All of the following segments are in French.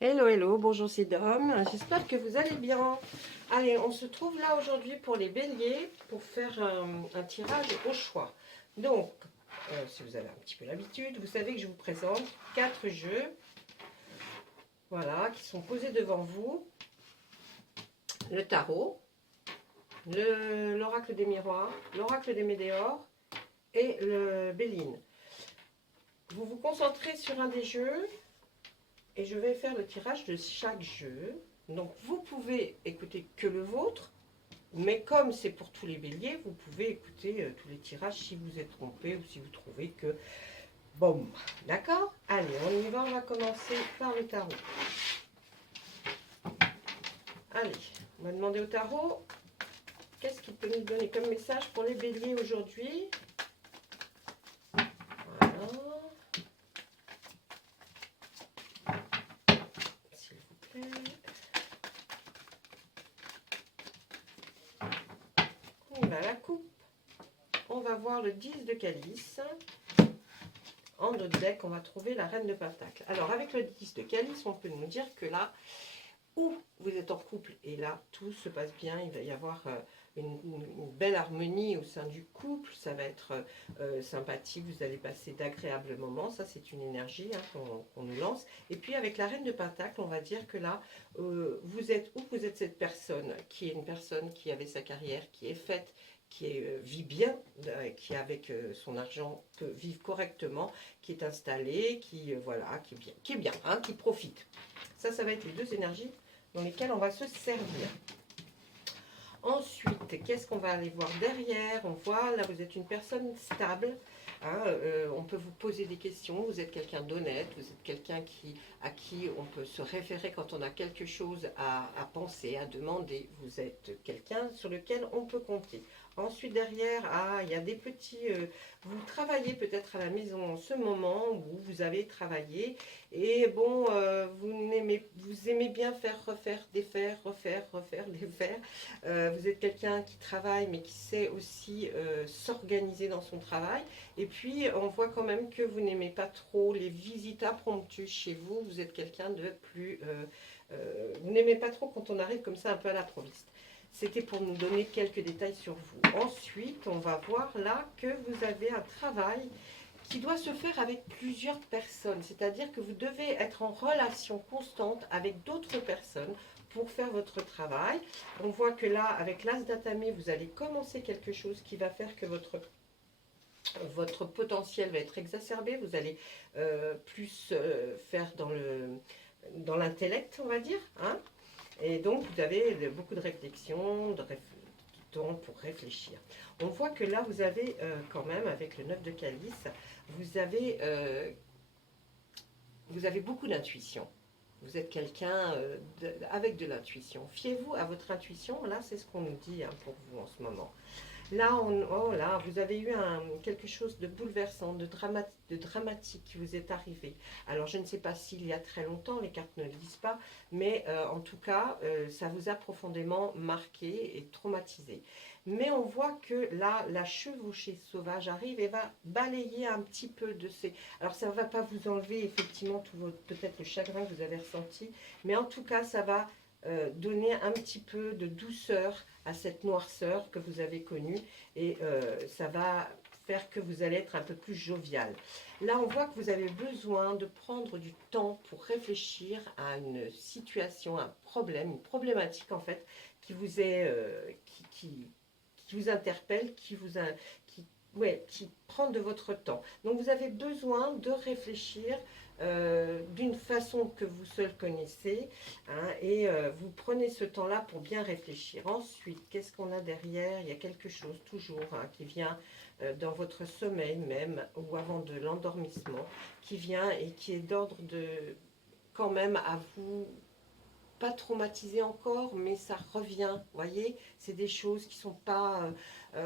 Hello, hello, bonjour c'est Dom, j'espère que vous allez bien. Allez, on se trouve là aujourd'hui pour les béliers, pour faire un tirage au choix. Donc, si vous avez un petit peu l'habitude, vous savez que je vous présente 4 jeux, voilà, qui sont posés devant vous. Le tarot, l'oracle des miroirs, l'oracle des météores et le Béline. Vous vous concentrez sur un des jeux, et je vais faire le tirage de chaque jeu. Donc vous pouvez écouter que le vôtre, mais comme c'est pour tous les béliers, vous pouvez écouter tous les tirages si vous êtes trompé ou si vous trouvez que... Bon, d'accord? Allez, on y va, on va commencer par le tarot. Allez, on va demander au tarot, qu'est-ce qu'il peut nous donner comme message pour les béliers aujourd'hui? Voilà. S'il vous plaît. On y va, la coupe. On va voir le 10 de calice. En notre deck, on va trouver la reine de pentacle. Alors, avec le 10 de calice, on peut nous dire que là, où vous êtes en couple, et là, tout se passe bien, il va y avoir une belle harmonie au sein du couple, ça va être sympathique, vous allez passer d'agréables moments, ça c'est une énergie qu'on nous lance. Et puis avec la reine de pentacle, on va dire que là, vous êtes cette personne, qui est une personne qui avait sa carrière, qui est faite, qui vit bien, qui avec son argent peut vivre correctement, qui est installé, voilà, qui est bien, hein, qui profite. Ça va être les deux énergies dans lesquelles on va se servir. Ensuite, qu'est-ce qu'on va aller voir derrière? On voit, là, vous êtes une personne stable. Hein, on peut vous poser des questions. Vous êtes quelqu'un d'honnête. Vous êtes quelqu'un à qui on peut se référer quand on a quelque chose à penser, à demander. Vous êtes quelqu'un sur lequel on peut compter. Ensuite, derrière, il y a des petits... vous travaillez peut-être à la maison en ce moment où vous avez travaillé. Et bon, vous aimez bien refaire, défaire, refaire, défaire. Vous êtes quelqu'un qui travaille mais qui sait aussi s'organiser dans son travail. Et puis on voit quand même que vous n'aimez pas trop les visites impromptues chez vous. Vous êtes quelqu'un de plus... vous n'aimez pas trop quand on arrive comme ça un peu à l'improviste. C'était pour nous donner quelques détails sur vous. Ensuite, on va voir là que vous avez un travail qui doit se faire avec plusieurs personnes. C'est-à-dire que vous devez être en relation constante avec d'autres personnes pour faire votre travail. On voit que là, avec l'as d'atamé, vous allez commencer quelque chose qui va faire que votre potentiel va être exacerbé. Vous allez plus faire dans l'intellect, on va dire. Hein, et donc, vous avez beaucoup de réflexion, de temps pour réfléchir. On voit que là, vous avez quand même, avec le 9 de calice, vous avez beaucoup d'intuition. Vous êtes quelqu'un avec de l'intuition. Fiez-vous à votre intuition. Là, c'est ce qu'on nous dit pour vous en ce moment. Là, oh là, vous avez eu quelque chose de bouleversant, de dramatique qui vous est arrivé. Alors, je ne sais pas s'il y a très longtemps, les cartes ne le disent pas, mais en tout cas, ça vous a profondément marqué et traumatisé. Mais on voit que là, la chevauchée sauvage arrive et va balayer un petit peu de ces... Alors, ça ne va pas vous enlever effectivement tout peut-être le chagrin que vous avez ressenti, mais en tout cas, ça va donner un petit peu de douceur à cette noirceur que vous avez connue et ça va faire que vous allez être un peu plus jovial. Là, on voit que vous avez besoin de prendre du temps pour réfléchir à une situation, un problème, une problématique en fait, qui vous est, qui vous interpelle, qui prend de votre temps. Donc vous avez besoin de réfléchir d'une façon que vous seul connaissez, hein, et vous prenez ce temps-là pour bien réfléchir. Ensuite, qu'est-ce qu'on a derrière? Il y a quelque chose toujours qui vient dans votre sommeil même, ou avant de l'endormissement, qui vient et qui est d'ordre de quand même à vous pas traumatisé encore, mais ça revient, vous voyez, c'est des choses qui sont pas...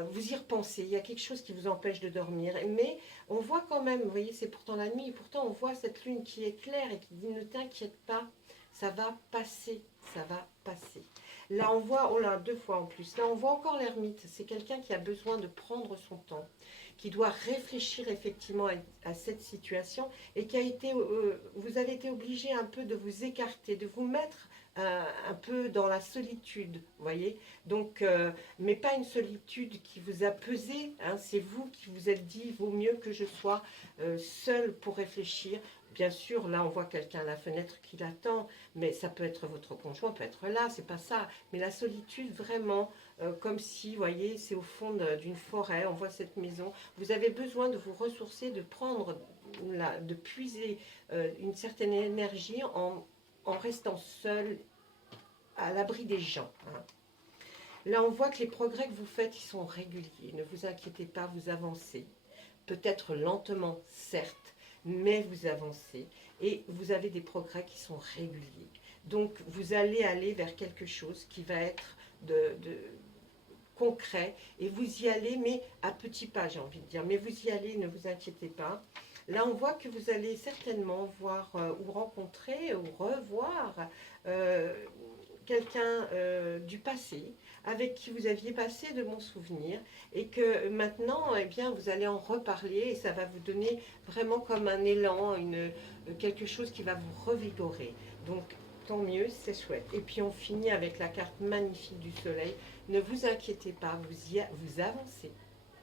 vous y repensez, il y a quelque chose qui vous empêche de dormir, mais on voit quand même, vous voyez, c'est pourtant la nuit, et pourtant on voit cette lune qui est claire et qui dit ne t'inquiète pas, ça va passer, ça va passer. Là on voit, oh là, deux fois en plus, là on voit encore l'ermite, c'est quelqu'un qui a besoin de prendre son temps, qui doit réfléchir effectivement à cette situation et qui a été, vous avez été obligé un peu de vous écarter, de vous mettre un peu dans la solitude, vous voyez. Donc, mais pas une solitude qui vous a pesé, hein, c'est vous qui vous êtes dit, vaut mieux que je sois seule pour réfléchir. Bien sûr, là, on voit quelqu'un à la fenêtre qui l'attend, mais ça peut être votre conjoint, peut être là, c'est pas ça. Mais la solitude, vraiment, comme si, vous voyez, c'est au fond d'une forêt, on voit cette maison. Vous avez besoin de vous ressourcer, de prendre, de puiser une certaine énergie en restant seul, à l'abri des gens. Hein. Là, on voit que les progrès que vous faites, ils sont réguliers. Ne vous inquiétez pas, vous avancez. Peut-être lentement, certes, mais vous avancez. Et vous avez des progrès qui sont réguliers. Donc, vous allez aller vers quelque chose qui va être de concret. Et vous y allez, mais à petits pas, j'ai envie de dire. Mais vous y allez, ne vous inquiétez pas. Là, on voit que vous allez certainement voir ou rencontrer ou revoir quelqu'un du passé avec qui vous aviez passé de bons souvenirs et que maintenant, eh bien, vous allez en reparler et ça va vous donner vraiment comme un élan, quelque chose qui va vous revigorer. Donc, tant mieux, c'est chouette. Et puis, on finit avec la carte magnifique du soleil. Ne vous inquiétez pas, vous avancez.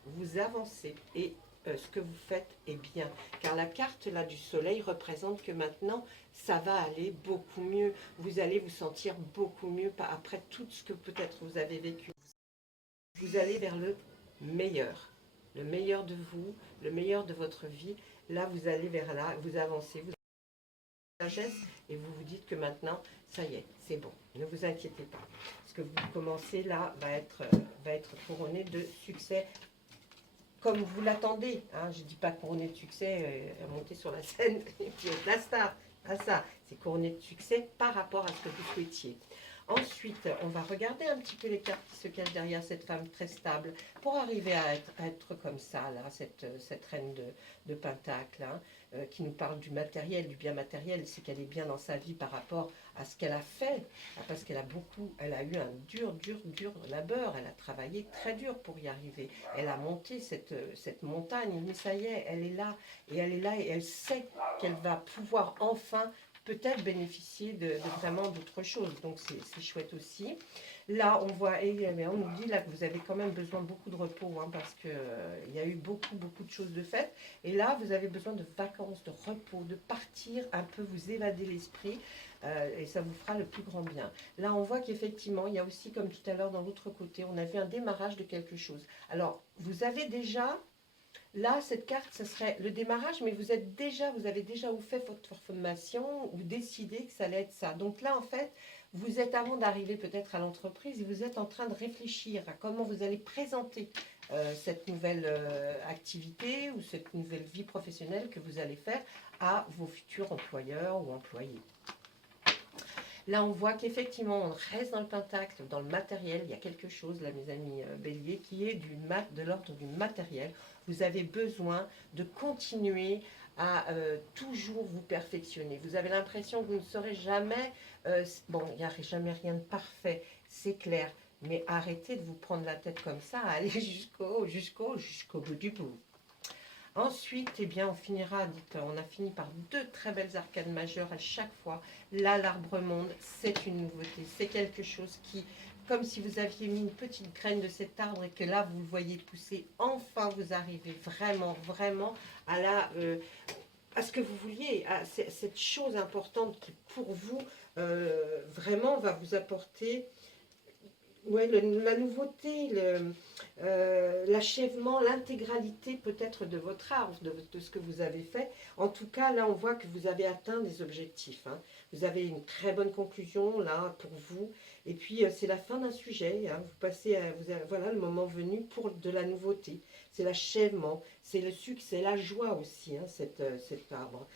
Vous avancez et ce que vous faites est bien. Car la carte là du soleil représente que maintenant, ça va aller beaucoup mieux. Vous allez vous sentir beaucoup mieux après tout ce que peut-être vous avez vécu. Vous allez vers le meilleur de vous, le meilleur de votre vie. Là, vous allez vers là, vous avancez, vous avez sagesse et vous vous dites que maintenant, ça y est, c'est bon. Ne vous inquiétez pas. Ce que vous commencez là va être couronné de succès comme vous l'attendez. Hein. Je ne dis pas couronné de succès, monter sur la scène et puis être la star. Pas ça. C'est couronné de succès par rapport à ce que vous souhaitiez. Ensuite, on va regarder un petit peu les cartes qui se cachent derrière cette femme très stable pour arriver à être comme ça, là, cette reine de Pentacle, hein, qui nous parle du matériel, du bien matériel. C'est qu'elle est bien dans sa vie par rapport à ce qu'elle a fait, parce qu'elle a eu un dur labeur, elle a travaillé très dur pour y arriver. Elle a monté cette montagne, mais ça y est, elle est là, et elle sait qu'elle va pouvoir enfin peut-être bénéficier de vraiment d'autres choses. Donc c'est chouette aussi. Là, on voit, et on nous dit là que vous avez quand même besoin de beaucoup de repos, hein, parce qu'il il y a eu beaucoup de choses de faites. Et là, vous avez besoin de vacances, de repos, de partir un peu, vous évader l'esprit, et ça vous fera le plus grand bien. Là, on voit qu'effectivement, il y a aussi, comme tout à l'heure dans l'autre côté, on a vu un démarrage de quelque chose. Alors, vous avez déjà... Là, cette carte, ce serait le démarrage, mais vous avez déjà ou fait votre formation ou décidé que ça allait être ça. Donc là, en fait, vous êtes avant d'arriver peut-être à l'entreprise et vous êtes en train de réfléchir à comment vous allez présenter cette nouvelle activité ou cette nouvelle vie professionnelle que vous allez faire à vos futurs employeurs ou employés. Là, on voit qu'effectivement, on reste dans le pentacle, dans le matériel. Il y a quelque chose, là, mes amis béliers, qui est de l'ordre du matériel. Vous avez besoin de continuer à toujours vous perfectionner. Vous avez l'impression que vous ne serez jamais... bon, il n'y a jamais rien de parfait, c'est clair. Mais arrêtez de vous prendre la tête comme ça, allez jusqu'au bout du bout. Ensuite, eh bien, on a fini par deux très belles arcades majeures à chaque fois. Là, l'arbre monde, c'est une nouveauté. C'est quelque chose qui, comme si vous aviez mis une petite graine de cet arbre et que là, vous le voyez pousser. Enfin, vous arrivez vraiment à ce que vous vouliez, à cette chose importante qui, pour vous, vraiment va vous apporter... Ouais, la nouveauté, l'achèvement, l'intégralité peut-être de votre art, de ce que vous avez fait. En tout cas, là, on voit que vous avez atteint des objectifs. Hein. Vous avez une très bonne conclusion, là, pour vous. Et puis, c'est la fin d'un sujet. Hein. Vous passez, voilà, le moment venu pour de la nouveauté. C'est l'achèvement, c'est le succès, la joie aussi, hein, cet arbre.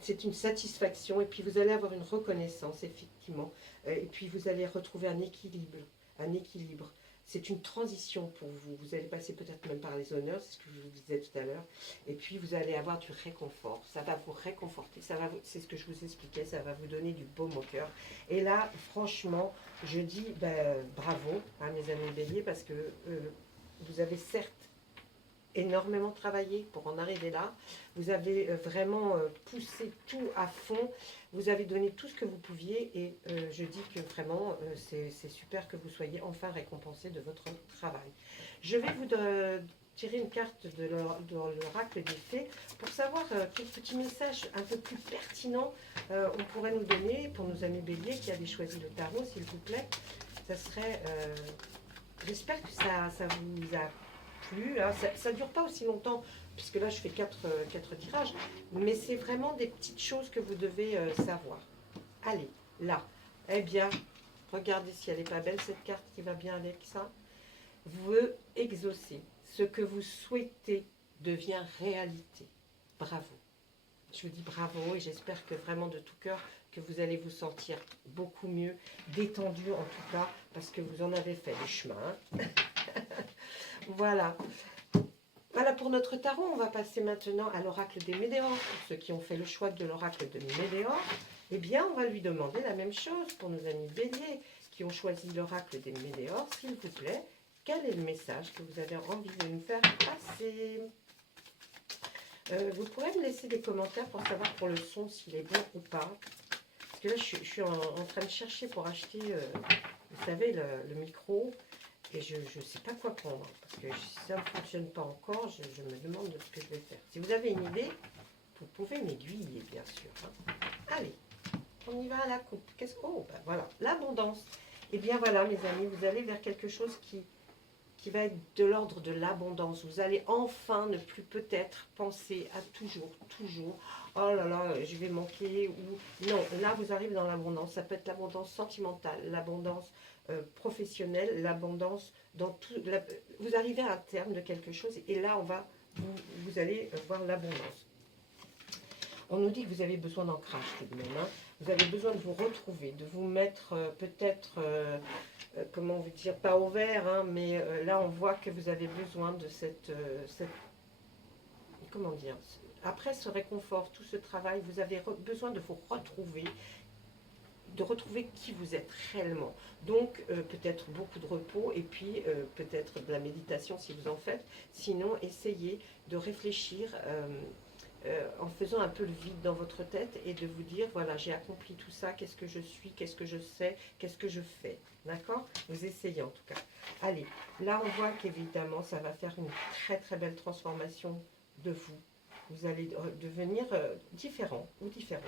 C'est une satisfaction et puis vous allez avoir une reconnaissance, effectivement. Et puis vous allez retrouver un équilibre. Un équilibre. C'est une transition pour vous. Vous allez passer peut-être même par les honneurs, c'est ce que je vous disais tout à l'heure. Et puis vous allez avoir du réconfort. Ça va vous réconforter. C'est ce que je vous expliquais. Ça va vous donner du baume au cœur. Et là, franchement, je dis bravo à mes amis béliers parce que vous avez certes énormément travaillé pour en arriver là. Vous avez vraiment poussé tout à fond. Vous avez donné tout ce que vous pouviez et je dis que vraiment, c'est super que vous soyez enfin récompensé de votre travail. Je vais vous tirer une carte de l'oracle des fées pour savoir quel petit message un peu plus pertinent on pourrait nous donner pour nos amis béliers qui avaient choisi le tarot, s'il vous plaît. Ça serait... j'espère que ça vous a plu. Hein. Ça ne dure pas aussi longtemps, puisque là je fais 4 tirages, mais c'est vraiment des petites choses que vous devez savoir. Allez, là, eh bien, regardez si elle n'est pas belle cette carte qui va bien avec ça. Vous exaucez. Ce que vous souhaitez devient réalité. Bravo. Je vous dis bravo et j'espère que vraiment de tout cœur que vous allez vous sentir beaucoup mieux, détendu en tout cas, parce que vous en avez fait le chemin. Voilà. Voilà pour notre tarot. On va passer maintenant à l'oracle des Médéors. Pour ceux qui ont fait le choix de l'oracle de Médéors, eh bien, on va lui demander la même chose pour nos amis béliers qui ont choisi l'oracle des Médéors. S'il vous plaît, quel est le message que vous avez envie de nous faire passer? Vous pourrez me laisser des commentaires pour savoir pour le son s'il est bon ou pas. Parce que là, je suis en train de chercher pour acheter, vous savez, le micro. Et je ne sais pas quoi prendre. Parce que si ça ne fonctionne pas encore, je me demande ce que je vais faire. Si vous avez une idée, vous pouvez m'aiguiller, bien sûr. Hein. Allez, on y va à la coupe. Oh, ben voilà, l'abondance. Et bien voilà, mes amis, vous allez vers quelque chose qui va être de l'ordre de l'abondance. Vous allez enfin ne plus peut-être penser à toujours, oh là là, je vais manquer, ou non, là vous arrivez dans l'abondance. Ça peut être l'abondance sentimentale, l'abondance professionnelle, l'abondance dans tout. Vous arrivez à un terme de quelque chose et là vous allez voir l'abondance. On nous dit que vous avez besoin d'ancrage tout de même. Hein. Vous avez besoin de vous retrouver, de vous mettre peut-être, comment vous dire, pas au vert, hein, mais là on voit que vous avez besoin de cette comment dire, après ce réconfort, tout ce travail, vous avez besoin de vous retrouver, de retrouver qui vous êtes réellement. Donc peut-être beaucoup de repos et puis peut-être de la méditation si vous en faites. Sinon, essayez de réfléchir en faisant un peu le vide dans votre tête et de vous dire, voilà, j'ai accompli tout ça, qu'est-ce que je suis, qu'est-ce que je sais, qu'est-ce que je fais. D'accord? Vous essayez en tout cas. Allez, là on voit qu'évidemment, ça va faire une très très belle transformation de vous. Vous allez devenir différent ou différente.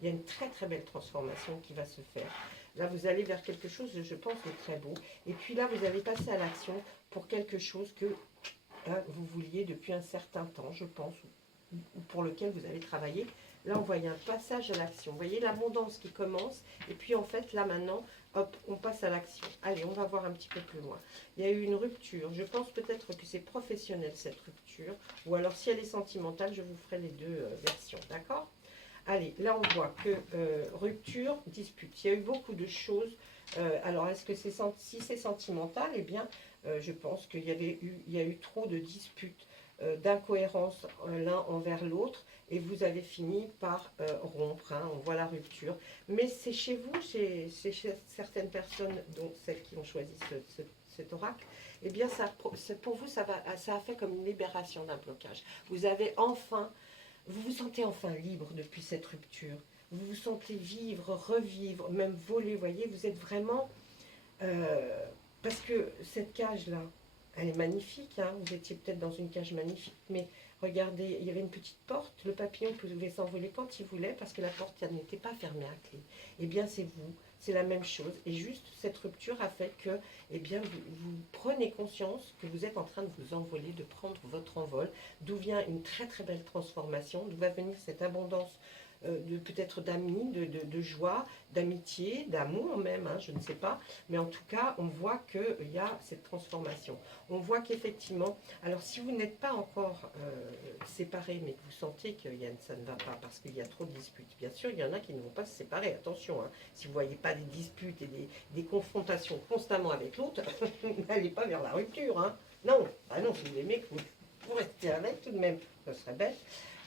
Il y a une très très belle transformation qui va se faire. Là, vous allez vers quelque chose, je pense, de très beau. Et puis là, vous allez passer à l'action pour quelque chose que vous vouliez depuis un certain temps, je pense, ou pour lequel vous avez travaillé. Là, on voit un passage à l'action. Vous voyez l'abondance qui commence. Et puis, en fait, là, maintenant, hop, on passe à l'action. Allez, on va voir un petit peu plus loin. Il y a eu une rupture. Je pense peut-être que c'est professionnel, cette rupture. Ou alors, si elle est sentimentale, je vous ferai les deux versions. D'accord? Allez, là, on voit que rupture, dispute. Il y a eu beaucoup de choses. Alors, est-ce que c'est si c'est sentimental? Eh bien, je pense qu'il y a eu trop de disputes, d'incohérence l'un envers l'autre, et vous avez fini par rompre, hein, on voit la rupture. Mais c'est chez vous, c'est chez certaines personnes, dont celles qui ont choisi cet oracle, eh bien pour vous, ça a fait comme une libération d'un blocage. Vous avez enfin, vous vous sentez enfin libre depuis cette rupture. Vous vous sentez vivre, revivre, même voler, vous voyez, vous êtes vraiment... parce que cette cage-là, elle est magnifique, hein. Vous étiez peut-être dans une cage magnifique, mais regardez, il y avait une petite porte, le papillon pouvait s'envoler quand il voulait, parce que la porte n'était pas fermée à clé. Eh bien, c'est vous, c'est la même chose, et juste cette rupture a fait que, eh bien, vous prenez conscience que vous êtes en train de vous envoler, de prendre votre envol, d'où vient une très très belle transformation, d'où va venir cette abondance de peut-être d'amis, de joie, d'amitié, d'amour même, hein, je ne sais pas. Mais en tout cas, on voit qu'il y a cette transformation. On voit qu'effectivement, alors si vous n'êtes pas encore séparés, mais que vous sentez que ça ne va pas parce qu'il y a trop de disputes, bien sûr, il y en a qui ne vont pas se séparer. Attention, hein, si vous ne voyez pas des disputes et des confrontations constamment avec l'autre, n'allez pas vers la rupture. Hein. Non, ah non, si vous l'aimez, vous restez avec tout de même, ce serait bête.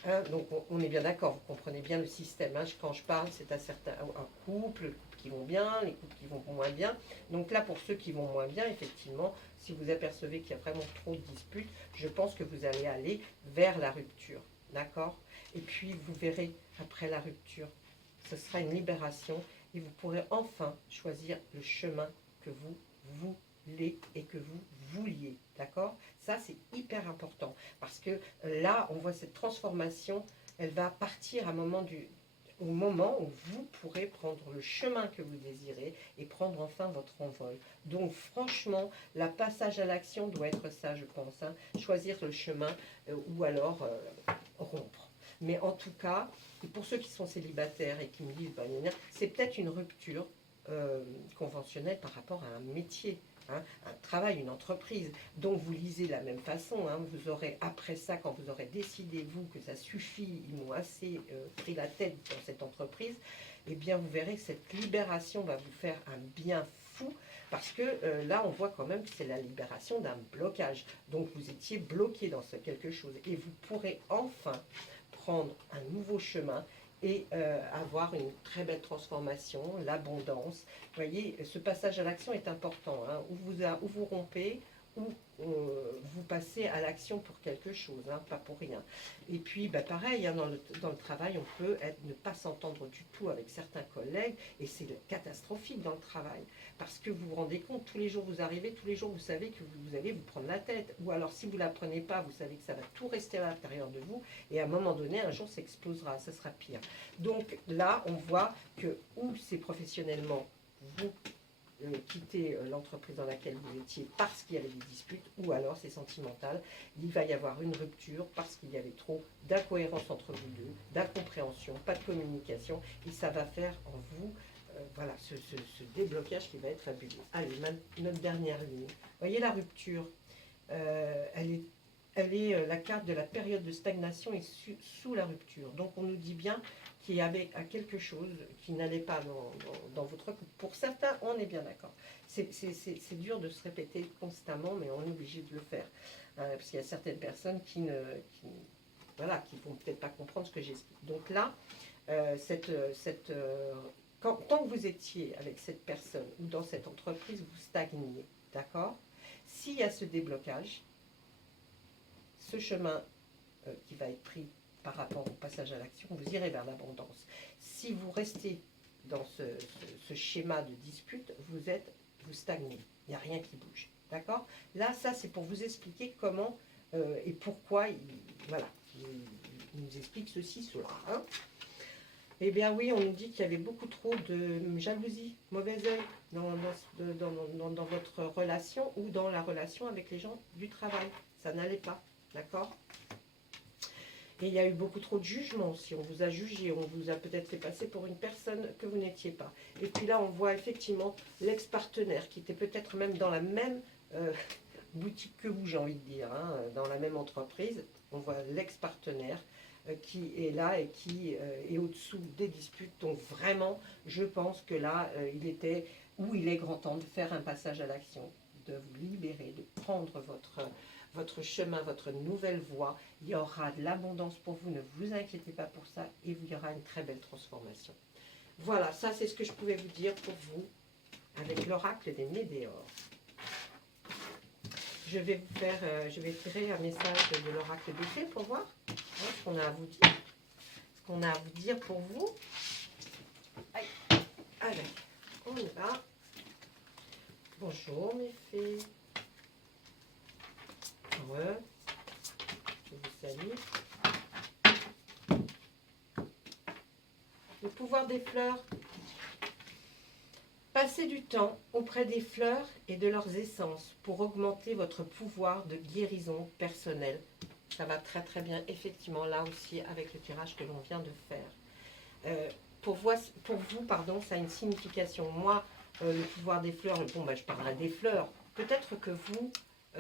Hein, donc on est bien d'accord, vous comprenez bien le système. Hein. Quand je parle, c'est à certains un couple, les couples qui vont bien, les couples qui vont moins bien. Donc là, pour ceux qui vont moins bien, effectivement, si vous apercevez qu'il y a vraiment trop de disputes, je pense que vous allez aller vers la rupture. D'accord? Et puis vous verrez, après la rupture, ce sera une libération et vous pourrez enfin choisir le chemin que vous voulez et que vous vouliez. D'accord? Ça, c'est hyper important parce que là, on voit cette transformation, elle va partir au moment où vous pourrez prendre le chemin que vous désirez et prendre enfin votre envol. Donc franchement, la passage à l'action doit être ça, je pense. Hein. Choisir le chemin ou alors rompre. Mais en tout cas, et pour ceux qui sont célibataires et qui me disent, bah, c'est peut-être une rupture conventionnelle par rapport à un métier. Hein, un travail, une entreprise. Donc vous lisez de la même façon. Hein, vous aurez après ça, quand vous aurez décidé vous que ça suffit, ils m'ont assez pris la tête dans cette entreprise, eh bien vous verrez que cette libération va vous faire un bien fou. Parce que là, on voit quand même que c'est la libération d'un blocage. Donc vous étiez bloqué dans quelque chose. Et vous pourrez enfin prendre un nouveau chemin et avoir une très belle transformation, l'abondance. Vous voyez, ce passage à l'action est important. Hein, où vous rompez, ou vous passez à l'action pour quelque chose, hein, pas pour rien. Et puis, bah, pareil, hein, dans le travail, on peut ne pas s'entendre du tout avec certains collègues, et c'est catastrophique dans le travail. Parce que vous vous rendez compte, tous les jours vous arrivez, tous les jours vous savez que vous allez vous prendre la tête. Ou alors, si vous ne la prenez pas, vous savez que ça va tout rester à l'intérieur de vous, et à un moment donné, un jour, ça explosera, ça sera pire. Donc là, on voit que ou c'est professionnellement, vous quitter l'entreprise dans laquelle vous étiez parce qu'il y avait des disputes, ou alors c'est sentimental, il va y avoir une rupture parce qu'il y avait trop d'incohérence entre vous deux, d'incompréhension, pas de communication, et ça va faire en vous voilà, ce déblocage qui va être fabuleux. Allez, notre dernière ligne. Vous voyez la rupture, elle est la carte de la période de stagnation et sous la rupture. Donc on nous dit bien qu'il y avait quelque chose qui n'allait pas dans votre couple. Pour certains, on est bien d'accord. C'est dur de se répéter constamment, mais on est obligé de le faire. Parce qu'il y a certaines personnes qui voilà, qui vont peut-être pas comprendre ce que j'explique. Donc là, tant que vous étiez avec cette personne ou dans cette entreprise, vous stagniez. D'accord? S'il y a ce déblocage, ce chemin qui va être pris par rapport au passage à l'action, vous irez vers l'abondance. Si vous restez dans ce schéma de dispute, vous stagnez. Il n'y a rien qui bouge. D'accord? Là, ça, c'est pour vous expliquer comment et pourquoi voilà, il nous explique ceci, cela. Hein. Eh bien oui, on nous dit qu'il y avait beaucoup trop de jalousie, mauvais œil dans votre relation ou dans la relation avec les gens du travail. Ça n'allait pas. D'accord? Et il y a eu beaucoup trop de jugements aussi. On vous a jugé, on vous a peut-être fait passer pour une personne que vous n'étiez pas. Et puis là, on voit effectivement l'ex-partenaire qui était peut-être même dans la même boutique que vous, j'ai envie de dire, hein, dans la même entreprise. On voit l'ex-partenaire qui est là et qui est au-dessous des disputes. Donc vraiment, je pense que là, il est grand temps de faire un passage à l'action, de vous libérer, de prendre votre chemin, votre nouvelle voie. Il y aura de l'abondance pour vous, ne vous inquiétez pas pour ça, et il y aura une très belle transformation. Voilà, ça c'est ce que je pouvais vous dire pour vous, avec l'oracle des Médéors. Je vais tirer un message de l'oracle des Fées pour voir ce qu'on a à vous dire. Ce qu'on a à vous dire pour vous. Allez, on y va. Bonjour mes fées. Je vous salue. Le pouvoir des fleurs. Passez du temps auprès des fleurs et de leurs essences pour augmenter votre pouvoir de guérison personnelle. Ça va très très bien, effectivement, là aussi, avec le tirage que l'on vient de faire. Pour vous, ça a une signification. Moi, le pouvoir des fleurs, je parlerai des fleurs. Peut-être que vous,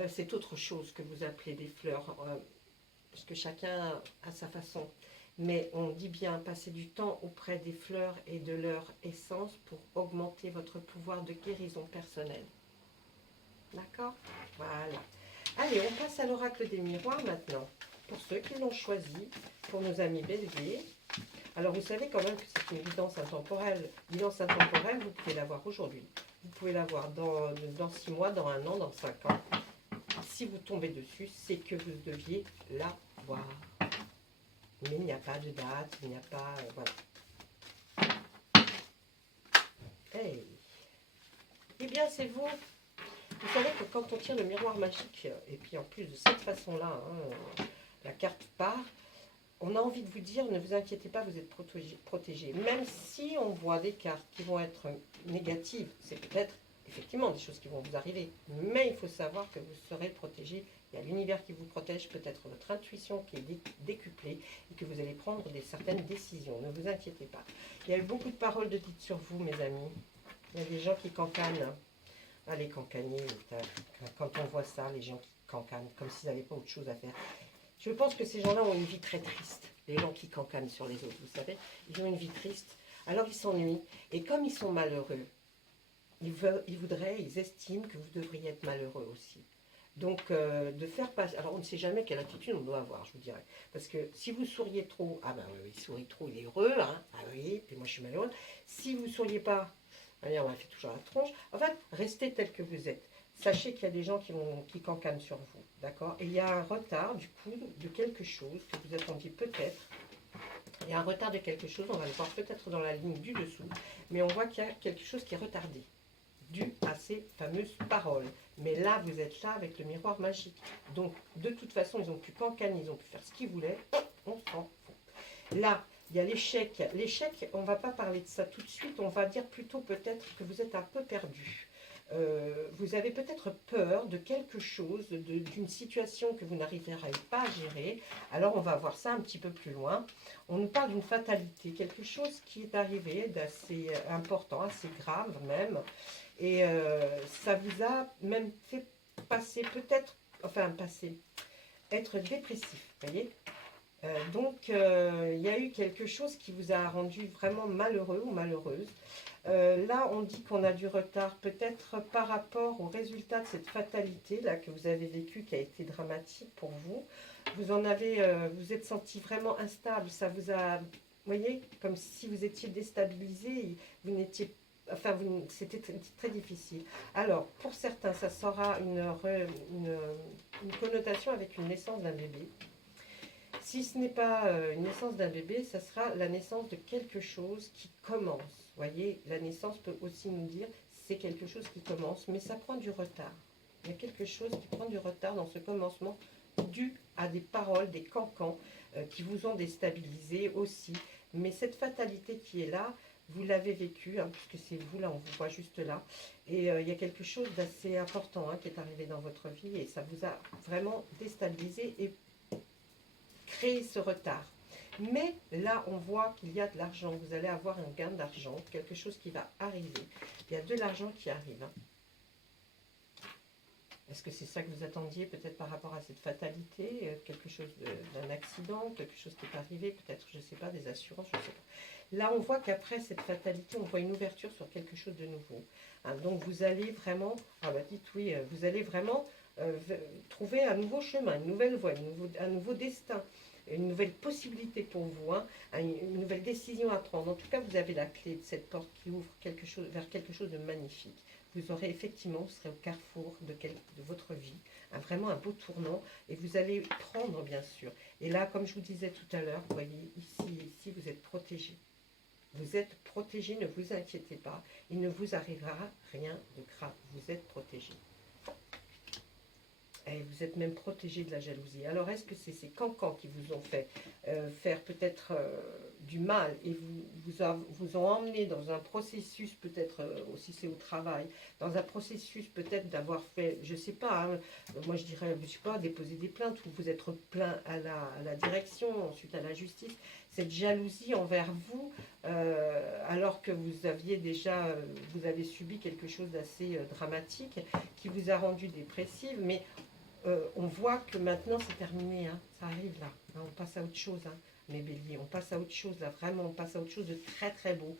c'est autre chose que vous appelez des fleurs, parce que chacun a sa façon. Mais on dit bien passer du temps auprès des fleurs et de leur essence pour augmenter votre pouvoir de guérison personnelle. D'accord? Voilà. Allez, on passe à l'oracle des miroirs maintenant. pour ceux qui l'ont choisi, pour nos amis béliers. Alors, vous savez quand même que c'est une guidance intemporelle. Guidance intemporelle, vous pouvez l'avoir aujourd'hui. Vous pouvez l'avoir dans 6 mois, dans 1 an, dans 5 ans. Si vous tombez dessus, c'est que vous deviez la voir. Mais il n'y a pas de date, il n'y a pas... voilà. Hey. Eh bien, c'est vous. Vous savez que quand on tire le miroir magique, et puis en plus de cette façon-là, hein, la carte part, on a envie de vous dire, ne vous inquiétez pas, vous êtes protégé. Même si on voit des cartes qui vont être négatives, c'est peut-être effectivement des choses qui vont vous arriver. Mais il faut savoir que vous serez protégé. Il y a l'univers qui vous protège, peut-être votre intuition qui est décuplée et que vous allez prendre certaines décisions. Ne vous inquiétez pas. Il y a eu beaucoup de paroles de dites sur vous, mes amis. Il y a des gens qui cancanent. Allez cancaner, quand on voit ça, les gens qui cancanent, comme s'ils n'avaient pas autre chose à faire. Je pense que ces gens-là ont une vie très triste, les gens qui cancanent sur les autres, vous savez. Ils ont une vie triste, alors ils s'ennuient. Et comme ils sont malheureux, ils estiment que vous devriez être malheureux aussi. Donc, de faire passer... Alors, on ne sait jamais quelle attitude on doit avoir, je vous dirais. Parce que si vous souriez trop, ah ben oui, il sourit trop, il est heureux, hein. Ah oui, et moi je suis malheureuse. Si vous ne souriez pas, allez, on va faire toujours la tronche. En fait, restez tel que vous êtes. Sachez qu'il y a des gens qui cancanent sur vous, d'accord? Et il y a un retard, du coup, de quelque chose que vous attendiez peut-être. Il y a un retard de quelque chose, on va le voir peut-être dans la ligne du dessous, mais on voit qu'il y a quelque chose qui est retardé, dû à ces fameuses paroles. Mais là, vous êtes là avec le miroir magique. Donc, de toute façon, ils ont pu cancaner, ils ont pu faire ce qu'ils voulaient, on s'en fout. Là, il y a l'échec. L'échec, on ne va pas parler de ça tout de suite, on va dire plutôt peut-être que vous êtes un peu perdu. Vous avez peut-être peur de quelque chose, d'une situation que vous n'arriverez pas à gérer. Alors on va voir ça un petit peu plus loin. On nous parle d'une fatalité, quelque chose qui est arrivé d'assez important, assez grave même. Et ça vous a même fait passer peut-être, enfin passer, être dépressif, vous voyez. Donc, il y a eu quelque chose qui vous a rendu vraiment malheureux ou malheureuse. Là, on dit qu'on a du retard, peut-être par rapport au résultat de cette fatalité-là que vous avez vécue, qui a été dramatique pour vous. Vous êtes senti vraiment instable, ça vous a, vous voyez, comme si vous étiez déstabilisé, vous n'étiez enfin, c'était très difficile. Alors, pour certains, ça sera une connotation avec une naissance d'un bébé. Si ce n'est pas une naissance d'un bébé, ça sera la naissance de quelque chose qui commence. Vous voyez, la naissance peut aussi nous dire c'est quelque chose qui commence, mais ça prend du retard. Il y a quelque chose qui prend du retard dans ce commencement dû à des paroles, des cancans qui vous ont déstabilisé aussi. Mais cette fatalité qui est là, vous l'avez vécue, hein, puisque c'est vous, là, on vous voit juste là. Et il y a quelque chose d'assez important qui est arrivé dans votre vie et ça vous a vraiment déstabilisé et créé ce retard. Mais là, on voit qu'il y a de l'argent. Vous allez avoir un gain d'argent, quelque chose qui va arriver. Il y a de l'argent qui arrive. Est-ce que c'est ça que vous attendiez peut-être par rapport à cette fatalité, quelque chose d'un accident, quelque chose qui est arrivé, peut-être, je ne sais pas, des assurances, je ne sais pas. Là, on voit qu'après cette fatalité, on voit une ouverture sur quelque chose de nouveau. Hein, donc, vous allez vraiment, ah bah dites oui, vous allez vraiment trouver un nouveau chemin, une nouvelle voie, un nouveau destin, une nouvelle possibilité pour vous, hein, une nouvelle décision à prendre. En tout cas, vous avez la clé de cette porte qui ouvre vers quelque chose de magnifique. Vous aurez effectivement, vous serez au carrefour de votre vie, vraiment un beau tournant, et vous allez prendre bien sûr. Et là, comme je vous disais tout à l'heure, vous voyez, ici, vous êtes protégé. Vous êtes protégé, ne vous inquiétez pas, il ne vous arrivera rien de grave, vous êtes protégé. Et vous êtes même protégé de la jalousie. Alors, est-ce que c'est ces cancans qui vous ont fait faire peut-être du mal et vous ont emmené dans un processus, peut-être aussi c'est au travail, dans un processus peut-être d'avoir fait, je ne sais pas, hein, moi je dirais, je sais pas, déposer des plaintes ou vous être plaint à la direction, ensuite à la justice, cette jalousie envers vous, alors que vous aviez déjà, vous avez subi quelque chose d'assez dramatique qui vous a rendu dépressive, mais on voit que maintenant c'est terminé, hein, ça arrive là, hein, on passe à autre chose, hein, mes béliers, on passe à autre chose là, vraiment on passe à autre chose de très très beau.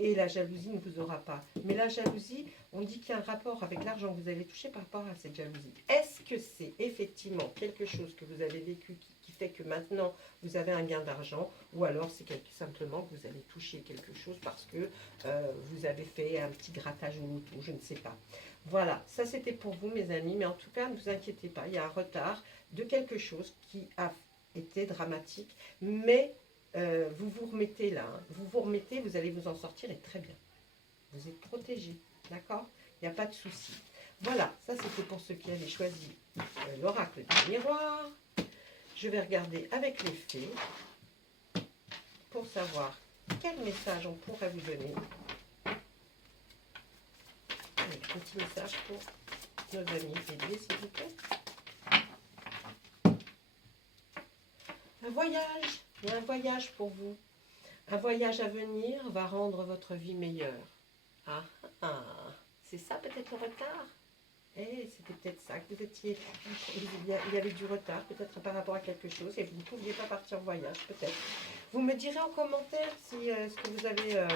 Et la jalousie ne vous aura pas. Mais la jalousie, on dit qu'il y a un rapport avec l'argent que vous allez toucher par rapport à cette jalousie. Est-ce que c'est effectivement quelque chose que vous avez vécu qui fait que maintenant vous avez un gain d'argent, ou alors c'est simplement que vous allez toucher quelque chose parce que vous avez fait un petit grattage au loto, je ne sais pas. Voilà, ça c'était pour vous mes amis, mais en tout cas ne vous inquiétez pas, il y a un retard de quelque chose qui a été dramatique, mais vous vous remettez là, hein. Vous vous remettez, vous allez vous en sortir et très bien. Vous êtes protégé, d'accord? Il n'y a pas de souci. Voilà, ça c'était pour ceux qui avaient choisi l'oracle du miroir. Je vais regarder avec les fées pour savoir quel message on pourrait vous donner. Allez, petit message pour nos amis béliers, s'il vous plaît. Un voyage, il y a un voyage pour vous. Un voyage à venir va rendre votre vie meilleure. Ah, ah, c'est ça peut-être le retard? Eh, c'était peut-être ça, que vous étiez, il y avait du retard peut-être par rapport à quelque chose et vous ne pouviez pas partir en voyage peut-être. Vous me direz en commentaire si ce que vous avez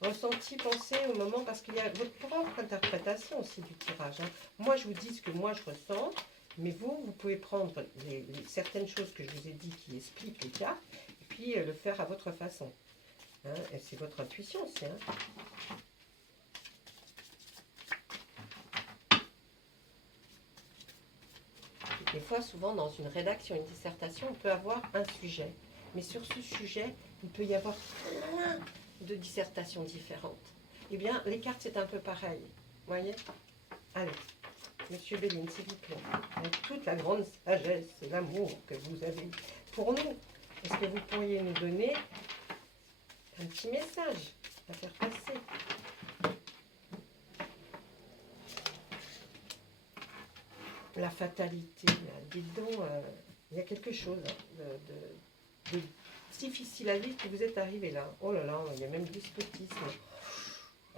ressenti, pensé au moment, parce qu'il y a votre propre interprétation aussi du tirage, hein. Moi je vous dis ce que moi je ressens, mais vous pouvez prendre certaines choses que je vous ai dit qui expliquent les cas, et puis le faire à votre façon. Hein, et c'est votre intuition aussi, hein. Des fois, souvent, dans une rédaction, une dissertation, on peut avoir un sujet. Mais sur ce sujet, il peut y avoir plein de dissertations différentes. Eh bien, les cartes, c'est un peu pareil. Vous voyez? Allez, Monsieur Béline, s'il vous plaît, avec toute la grande sagesse et l'amour que vous avez pour nous, est-ce que vous pourriez nous donner un petit message à faire passer? La fatalité, là, dites donc, il y a quelque chose de difficile à vivre que vous êtes arrivé là. Oh là là, il y a même despotisme.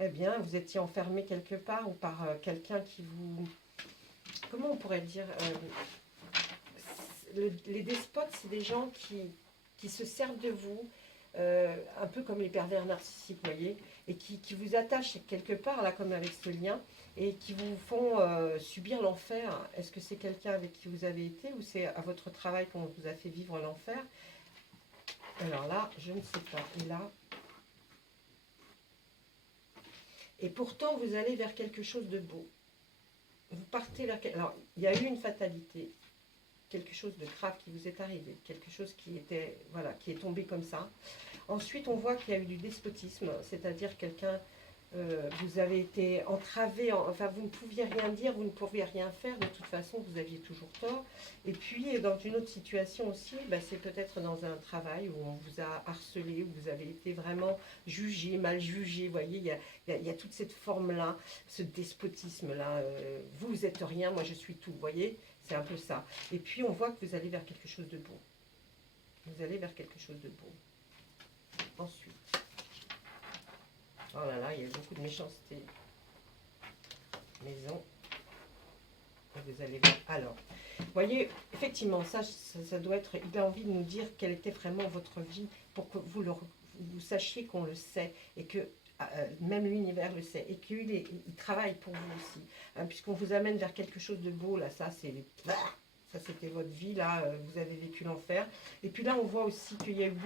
Eh bien, vous étiez enfermé quelque part ou par quelqu'un qui vous... Comment on pourrait dire les despotes, c'est des gens qui se servent de vous, un peu comme les pervers narcissiques, vous voyez, et qui vous attachent quelque part, là, comme avec ce lien, et qui vous font subir l'enfer. Est-ce que c'est quelqu'un avec qui vous avez été, ou c'est à votre travail qu'on vous a fait vivre l'enfer? Alors là, je ne sais pas. Et là... Et pourtant, vous allez vers quelque chose de beau. Vous partez vers... Alors, il y a eu une fatalité, quelque chose de grave qui vous est arrivé, quelque chose qui était, voilà, qui est tombé comme ça. Ensuite, on voit qu'il y a eu du despotisme, c'est-à-dire quelqu'un, vous avez été entravé, enfin, vous ne pouviez rien dire, vous ne pouviez rien faire, de toute façon, vous aviez toujours tort. Et puis, dans une autre situation aussi, bah, c'est peut-être dans un travail où on vous a harcelé, où vous avez été vraiment jugé, mal jugé, vous voyez, il y a toute cette forme-là, ce despotisme-là, vous êtes rien, moi je suis tout, vous voyez, c'est un peu ça. Et puis, on voit que vous allez vers quelque chose de beau. Vous allez vers quelque chose de beau. Ensuite, oh là là, il y a beaucoup de méchanceté. Maison. Vous allez voir. Alors, vous voyez, effectivement, ça doit être... Il a envie de nous dire quelle était vraiment votre vie pour que vous sachiez qu'on le sait et que même l'univers le sait et qu'il travaille pour vous aussi. Hein, puisqu'on vous amène vers quelque chose de beau, là, ça c'est... Ça, c'était votre vie, là, vous avez vécu l'enfer. Et puis là, on voit aussi qu'il y a eu